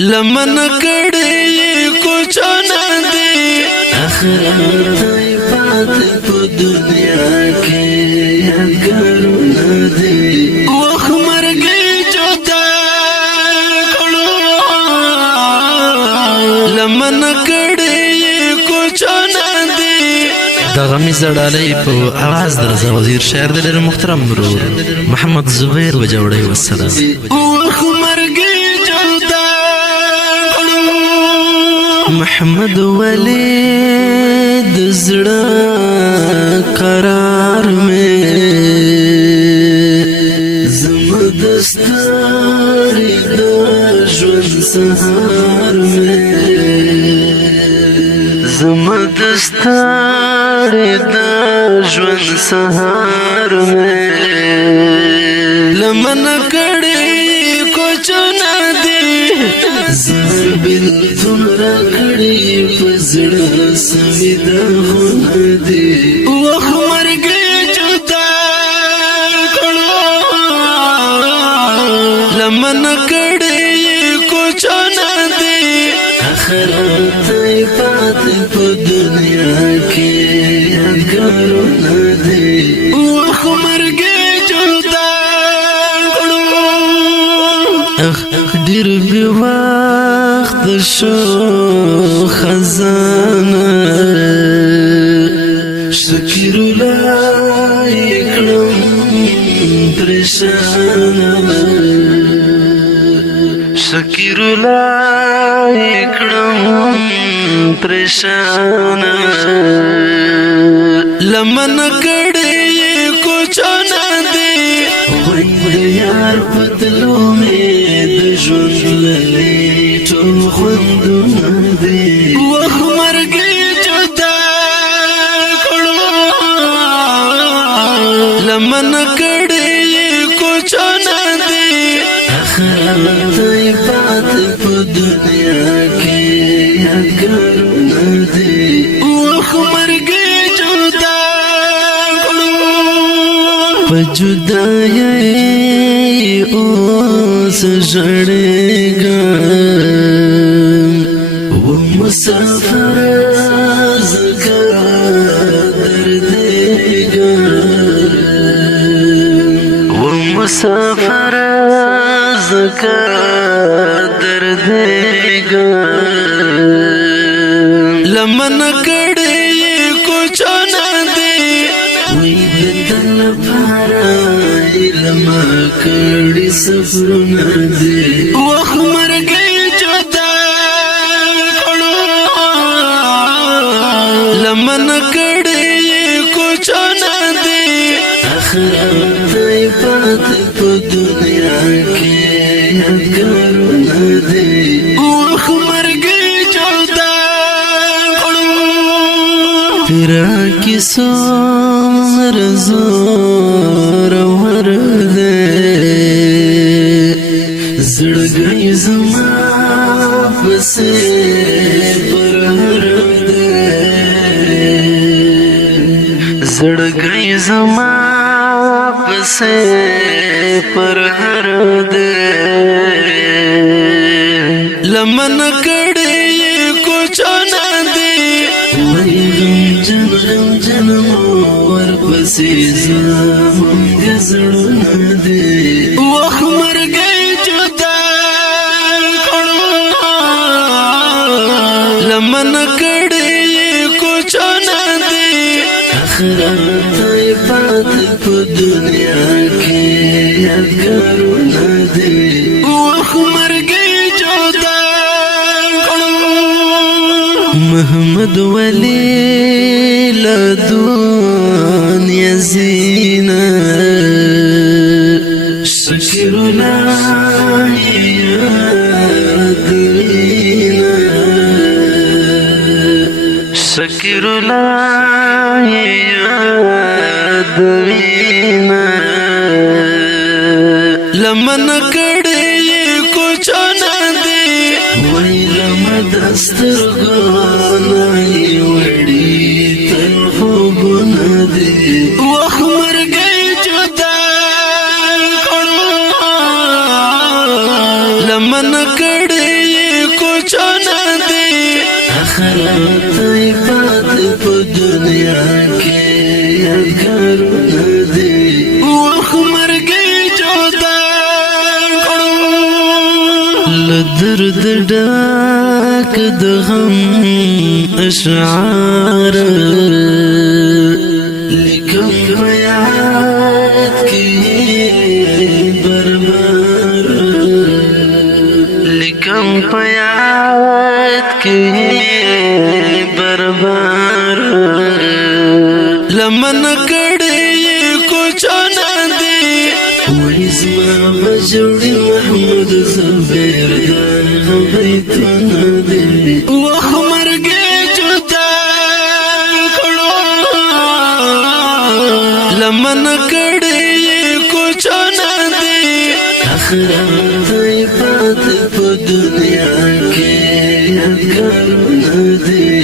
لمن کړي کوچو نه دي آخرت پات په دنیا کې یادګارونه دي وخ مرګي جدا کړو لمن کړي کوچو نه دي دغه می زړالې په आवाज درځه وزیر شاعر د محترم ورور محمد زبیر وجوړی والسلام وخ مرګي جدا محمد ولید زړه قرار میں زمدستاری د ژوند سهار میں زمدستاری د ژوند سهار میں لمن کړي کوچو نه دي زربل تمرا کړي پزړه سویدا هونه دي وخ مرګي جدا کړو لمن کړي کوچو نه دي آخرت پات په دنیا کې یادګارونه دي وخ مرګي جدا کړو ډېر بې وخت شو خزانه شکر الله کړم پریشانه شکر الله کړم پریشانه لمن کړي کوچو نه دي یار پتلو مې د ژوند للې ټول خوندونه دي وخ مرګي جدا کړو لمن کړي کوچو نه دي آخرت پات په دنیا کې یادګارونه دي وخ مرګي جدا کړو په جدایۍ اوس ژړېږم و مسافر ذکر دردېږم و مسافر ذکر دردېږم لمن کړي کوچو نه دي وی بدل لپاره لما کړي سفرونه دي وخ مرګي جدا کړو لمن کړي کوچو نه دي آخرت پات په دنیا کې یادګارونه دي وخ مرګي جدا کړو تیرا کی سومر زور ور دے زړګي زما پسې پر هر دے زړګي زما پسې پر هر دے لمن کړي کوچو نه دي غم جنمو ورپسې زمونږ زړونه دي وخ مرګي جدا کړو لمن کړي کوچو نه دي آخرت پات په دنیا کې یادګارونه دي وخ مرګي جدا کړو محمد ولی لدنیا زینا شکر الله یادینا شکر الله یادینا لمن کړي کوچو نه دي ویل مدسترګونه وړي تل خوبونه دي وخ مرګي جدا کړو لمن کړي په دنیا کې یادګارونه دي وخت مرګي جدا کړو لدرد ډاک د غم اشعار لیکم په یاد کې بربر لیکم په یاد کې بربر لمن کړي کوچ نه دي واسمع مجوړي محمود زبیر دا غبرتونه دي وخت مرګي جدا کړو لمن کړي کوچ نه دي آخرت پات په دنیا کې یادګارونه دي